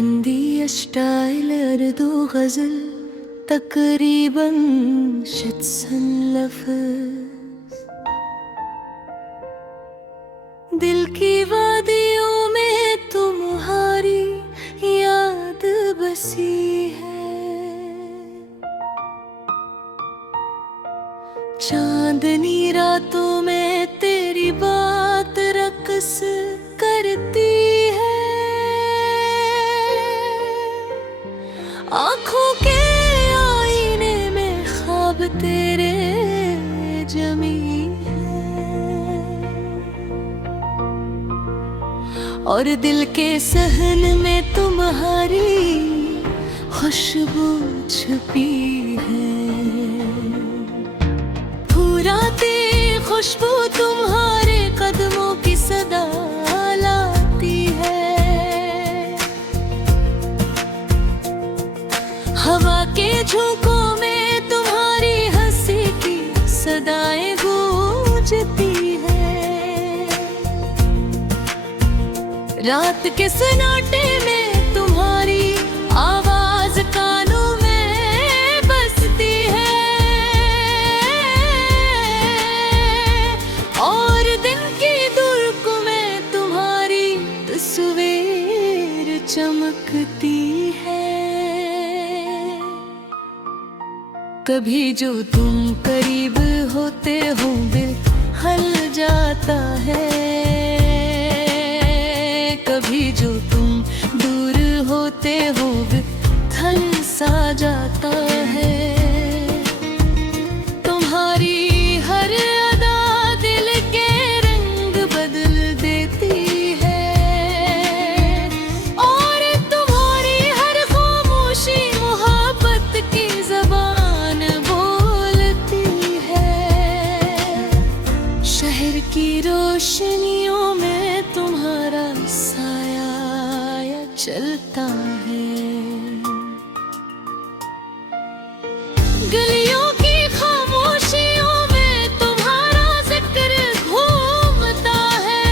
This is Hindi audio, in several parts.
हंदी स्टाइल अर्दू गजल तकरीबन शतसन लफ्ज़ दिल की वादियों में तुम्हारी याद बसी है। चांदनी रातों में तेरी बात रक्स करती है। आँखों के आईने में ख्वाब तेरे जमी है और दिल के सहन में तुम्हारी खुशबू छुपी है। फुराती खुशबू तुम्हारे कदमों की सदा लाती है। हवा के झोंकों में तुम्हारी हंसी की सदाएं गूंजती है। रात के सन्नाटे में तुम्हारी आवाज कानों में बसती है और दिन की धूप में तुम्हारी तस्वीर चमकती है। कभी जो तुम करीब होते हो दिल हल जाता है। कभी जो तुम दूर होते हो दिल थल सा जाता है। तुम्हारी हर अदा दिल के रंग बदल देती है और तुम्हारी हर खामोशी मोहब्बत की ज़बान बोलती है। शहर की रोशनियों में तुम्हारा साया चलता है। गलियों की खामोशियों में तुम्हारा जिक्र घूमता है।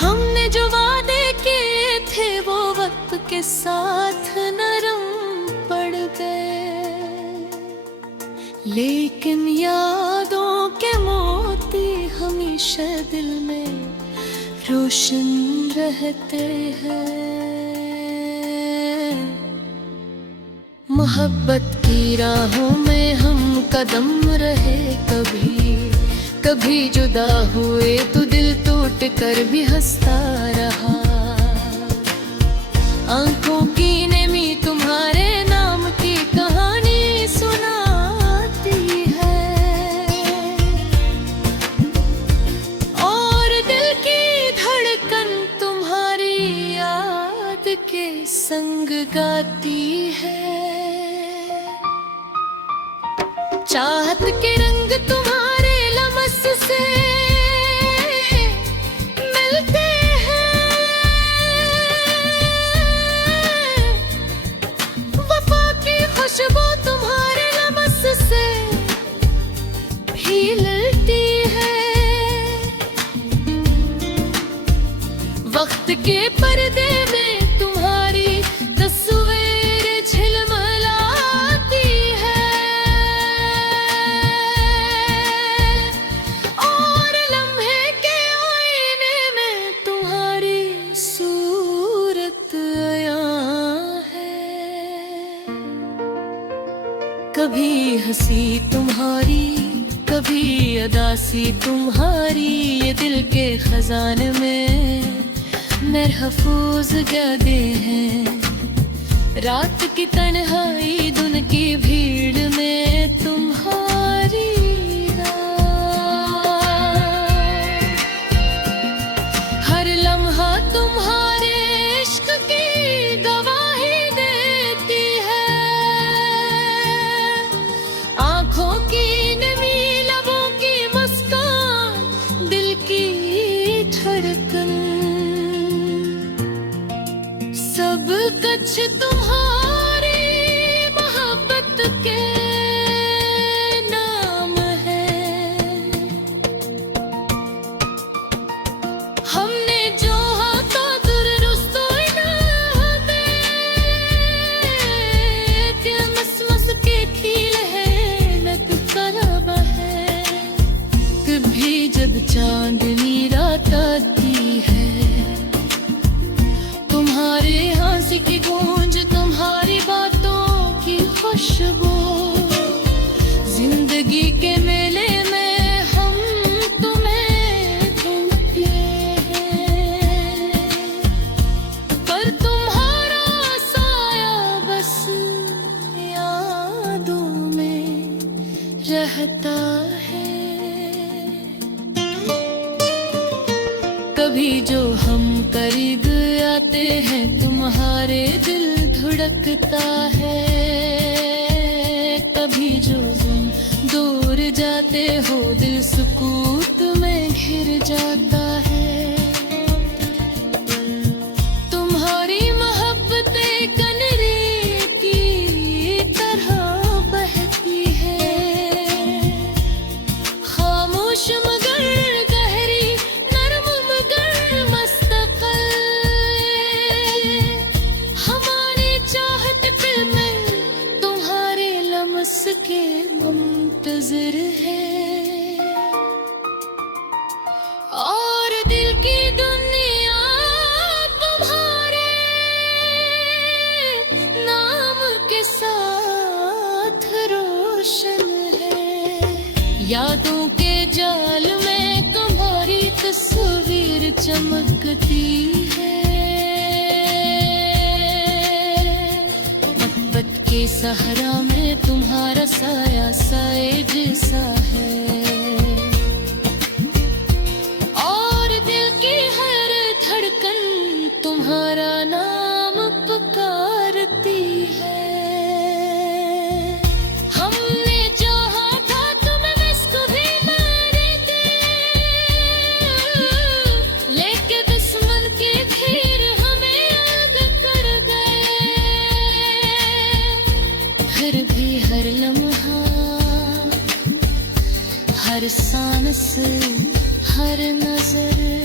हमने जो वादे किए थे वो वक्त के साथ नरम पड़ गए, लेकिन यादों के मोती हमेशा दिल में रोशन रहते हैं। मोहब्बत की राहों में हम कदम रहे, कभी कभी जुदा हुए तो दिल टूट कर भी हंसता रहा। आंखों की नमी तुम्हारे नाम की कहानी सुनाती है और दिल की धड़कन तुम्हारी याद के संग गाती है। चाहत के रंग तुम्हारे लमस से मिलते हैं। वफा की खुशबू तुम्हारे लमस से भी मिलती है। वक्त के पर्दे में तुम्हारी तस्वीर झिलमिलाती है और लम्हे के आईने में तुम्हारी सूरत आया है। कभी हंसी तुम्हारी, कभी अदासी तुम्हारी, ये दिल के खजाने में महफूज गदे हैं। रात की तन्हाई धुन की भीड़ में तुम्हारी हर लम्हा तुम्हारे इश्क की गवाही देती है। आंखों की नमी, लबों की मुस्कान, दिल की धड़कन, सब कुछ तुम्हारी मोहब्बत के नाम है। हमने जो रहता है। कभी जो हम करीब आते हैं तुम्हारे दिल धड़कता है, कभी जो तुम दूर जाते हो दिल सुकूत में घिर जाता है। तुम्हारी मोहब्बतें कनरे की तरह बहती है, खामोश मगर गहरी, नरम मगर मस्तक़ल। हमारी चाहत पे मैं तुम्हारे लम्स के मुंतज़िर है, और दिल की दुनिया तुम्हारे नाम के साथ रोशन है। यादों के जाल में तुम्हारी तस्वीर चमकती है, मोहब्बत के सहारा में तुम्हारा साया साए जैसा है, और दिल की हर धड़कन तुम्हारा नाम पुकारती है। हमने चाहा था तुम्हें बस कभी मारे दे, लेके दुश्मन के तीर हमें याद कर गए। फिर भी हर लम्हा, हर सांस, हर नजर